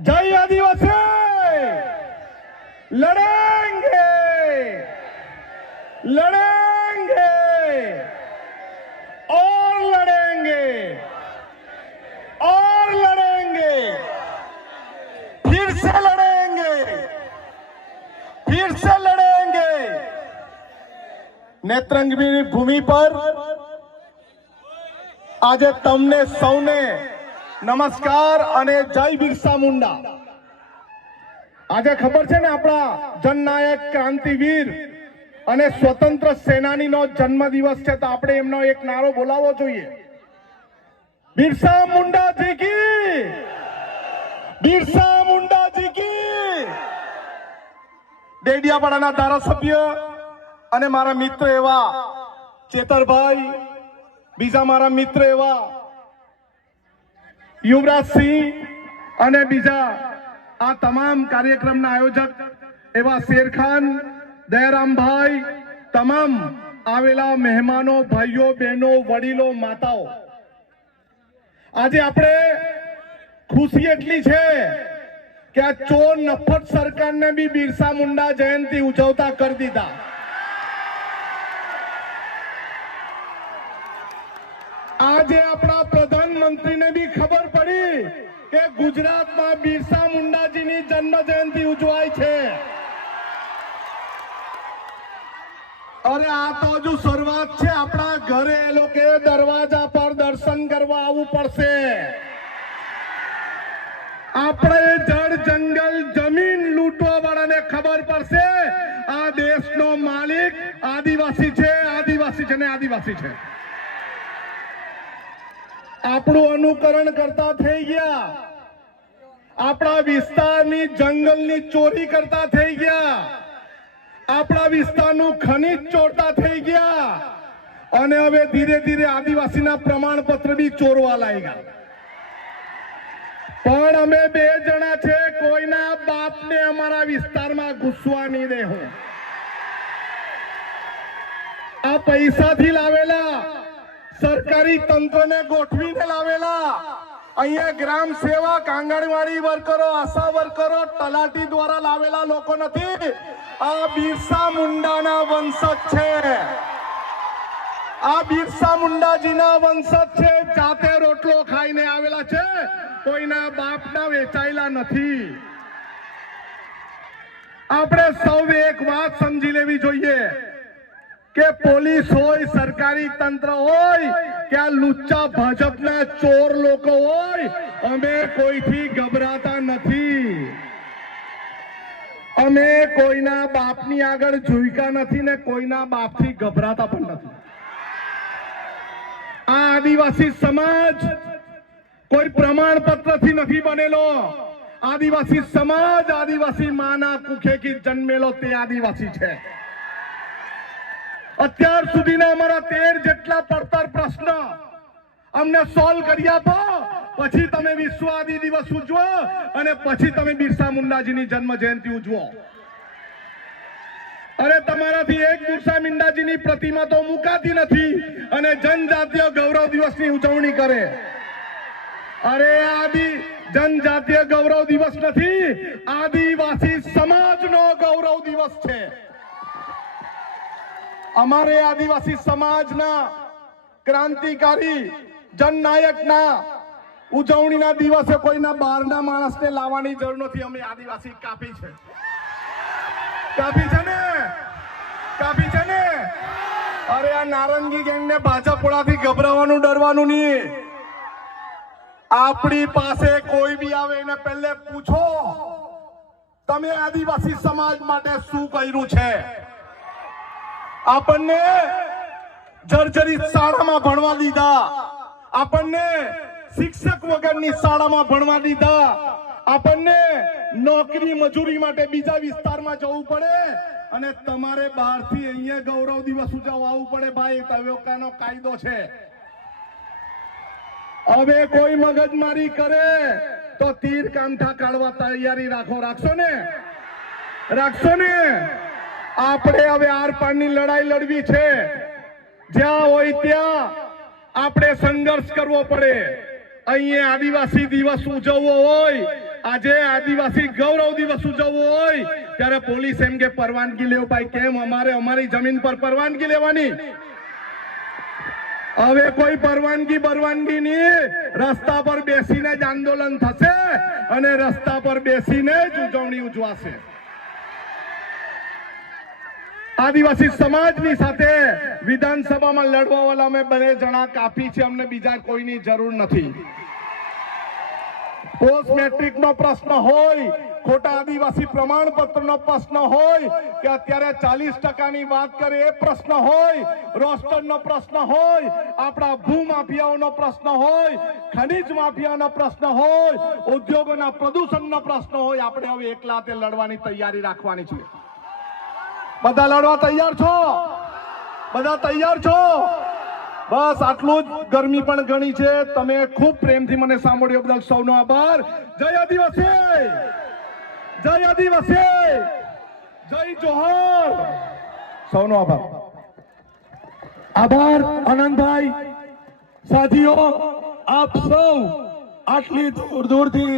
जय आदिवासी, लड़ेंगे लड़ेंगे और लड़ेंगे और लड़ेंगे, फिर से लड़ेंगे, फिर से लड़ेंगे। नेत्रंगी भूमि पर आज तमने सौने नमस्कार અને જય બિરસા મુંડા। આજે ખબર છે ને આપણા જનનાયક ક્રાંતિવીર અને સ્વતંત્ર સેનાનીનો જન્મદિવસ છે, તો આપણે એમનો એક નારો બોલાવવો જોઈએ, બિરસા મુંડાજી કી, બિરસા મુંડાજી કી। ડેડિયાપાડાના ધારાસભ્ય અને મારા મિત્ર એવા ચેતરભાઈ, બીજા મારા મિત્ર એવા युवराज सिंह અને બીજા આ તમામ કાર્યક્રમના આયોજક એવા શેરખાન, દયારામભાઈ, તમામ આવેલા મહેમાનો, ભાઈઓ, બહેનો, વડીલો, માતાઓ, આજે આપણે ખુશી એટલી છે કે આ ચોર નફટ સરકારને બી બિરસા મુંડા જયંતિ ઉજવતા કરી દીધા। આજે આપણા પ્રધાનમંત્રીને બી ખબર પડી કે ગુજરાતમાં બિરસા મુંડાજીની જન્મ જયંતિ ઉજવાય છે। અરે આ તો હજુ શરૂઆત છે। આપણા ઘરે એ લોકો દરવાજા પર દર્શન કરવા આવવું પડશે। આપણે જળ જંગલ જમીન લૂંટવા વાળાને ખબર પડશે આ દેશનો માલિક આદિવાસી છે, આદિવાસી છે ને આદિવાસી છે। આપણું અનુકરણ કરતા થઈ ગયા, આપણા વિસ્તારની જંગલની ચોરી કરતા થઈ ગયા, આપણા વિસ્તારનું ખનિજ ચોરતા થઈ ગયા અને હવે ધીરે ધીરે આદિવાસીના પ્રમાણપત્ર બી ચોરવા લાગ્યા। પણ અમે બે જણા છે, કોઈના બાપને અમારા વિસ્તારમાં ઘૂસવા નહીં દેવું। આ પૈસાથી લાવેલા सरकारी तंत्र ने गोठवीने लावेला, अहींया ग्राम सेवक, आंगणवाड़ी वर्करो, आशा वर्करो, तलाटी द्वारा लावेला लोको नथी, आ बिरसा मुंडाना वंशज छे, आ बिरसा मुंडाजीना वंशज छे। जाते रोटलो खाईने आवेला छे, कोईना बापना वेचायेला नथी। आपणे सौए एक वात समजी लेवी जोईए કે પોલીસ હોય, સરકારી તંત્ર હોય કે આ લુચ્ચા ભાજપના ચોર લોકો હોય, અમે કોઈથી ગભરાતા નથી। અમે કોઈના બાપની આગળ ઝૂક્યા નથી ને કોઈના બાપથી ગભરાતા પણ નથી। આ આદિવાસી સમાજ કોઈ પ્રમાણપત્રથી નથી બનેલો। આદિવાસી સમાજ આદિવાસી માના કુખેથી જન્મેલો તે આદિવાસી છે। અત્યાર સુધીના અમારા 13 જેટલા પડતર પ્રશ્ન અમને સોલ્વ કરી આપો, પછી તમે વિશ્વ આદિ દિવસ ઉજવો અને પછી તમે બિરસા મુંડાજીની જન્મ જયંતિ ઉજવો। અરે તમારાથી એક બિરસા મુંડાજીની પ્રતિમા તો મુકાતી નથી અને જનજાતીય ગૌરવ દિવસની ઉજવણી કરે। અરે આદિ જનજાતીય ગૌરવ દિવસ નથી, આદિવાસી સમાજનો ગૌરવ દિવસ છે। અમારે આદિવાસી સમાજના ક્રાંતિકારી જનનાયકના ઉજવણીના દિવસે કોઈના બહારના માણસને લાવવાની જરૂર નથી। અમે આદિવાસી કાપી છે, કાપી છે ને, કાપી છે ને। અરે આ નારંગી ગેંગને ભાજપવાળાથી ગભરાવાનું, ડરવાનું નહીં। આપણી પાસે કોઈ બી આવે એને પહેલે પૂછો તમે આદિવાસી સમાજ માટે શું કર્યું છે। આપણને જર્જરિત શાળામાં ભણવા દીધા, આપણને શિક્ષક વગરની શાળામાં ભણવા દીધા, આપણને નોકરી મજૂરી માટે બીજા વિસ્તારમાં જવું પડે અને તમારે બહારથી અહીંયા ગૌરવ દિવસ ઉજવવા આવવું પડે। ભાઈ તવેકાનો કાયદો છે। હવે કોઈ મગજમારી કરે તો તીર કામઠા કાઢવા તૈયારી રાખો। રાખશો ને, રાખશો ને। આપણે હવે આર પારની લડાઈ લડવી છે। જ્યાં હોય ત્યાં આપણે સંઘર્ષ કરવો પડે। અહીંયા આદિવાસી દિવસ ઉજવવો હોય આજે આદિવાસી ગૌરવ દિવસ ઉજવવો હોય ત્યારે પોલીસ એમ કે પરવાનગી લેવો. ભાઈ કેમ અમારે અમારી જમીન પર પરવાનગી લેવાની? હવે કોઈ પરવાનગી નહીં. રસ્તા પર બેસીને જ આંદોલન થશે અને રસ્તા પર બેસીને જ ઉજવણી ઉજવાશે. આદિવાસી સમાજની સાથે વિધાનસભામાં લડવા વાળા અમે બે જણા કાફી છે. અમને બીજા કોઈની જરૂર નથી. પોસ્ટ મેટ્રિક નો પ્રશ્ન હોય, ખોટા આદિવાસી પ્રમાણપત્ર નો પ્રશ્ન હોય કે અત્યારે 40% વાત કરે એ પ્રશ્ન હોય, રોસ્ટર નો પ્રશ્ન હોય, આપણા ભૂમાફિયાઓનો પ્રશ્ન હોય, ખનીજ માફિયાનો પ્રશ્ન હોય, ઉદ્યોગોના પ્રદૂષણનો પ્રશ્ન હોય, આપણે હવે એકલા હાથે લડવાની તૈયારી રાખવાની છે. બધા લડવા તૈયાર છો? બધા તૈયાર છો? બસ આટલું જ. ગરમી પણ ઘણી છે. તમે ખૂબ પ્રેમથી મને સાંભળ્યો બદલ સૌનો આભાર. જય આદિવાસી, જય આદિવાસી, જય જોહર. સૌનો આભાર. આભાર આનંદભાઈ. સાથીઓ, આપ સૌ આટલી દૂર દૂરથી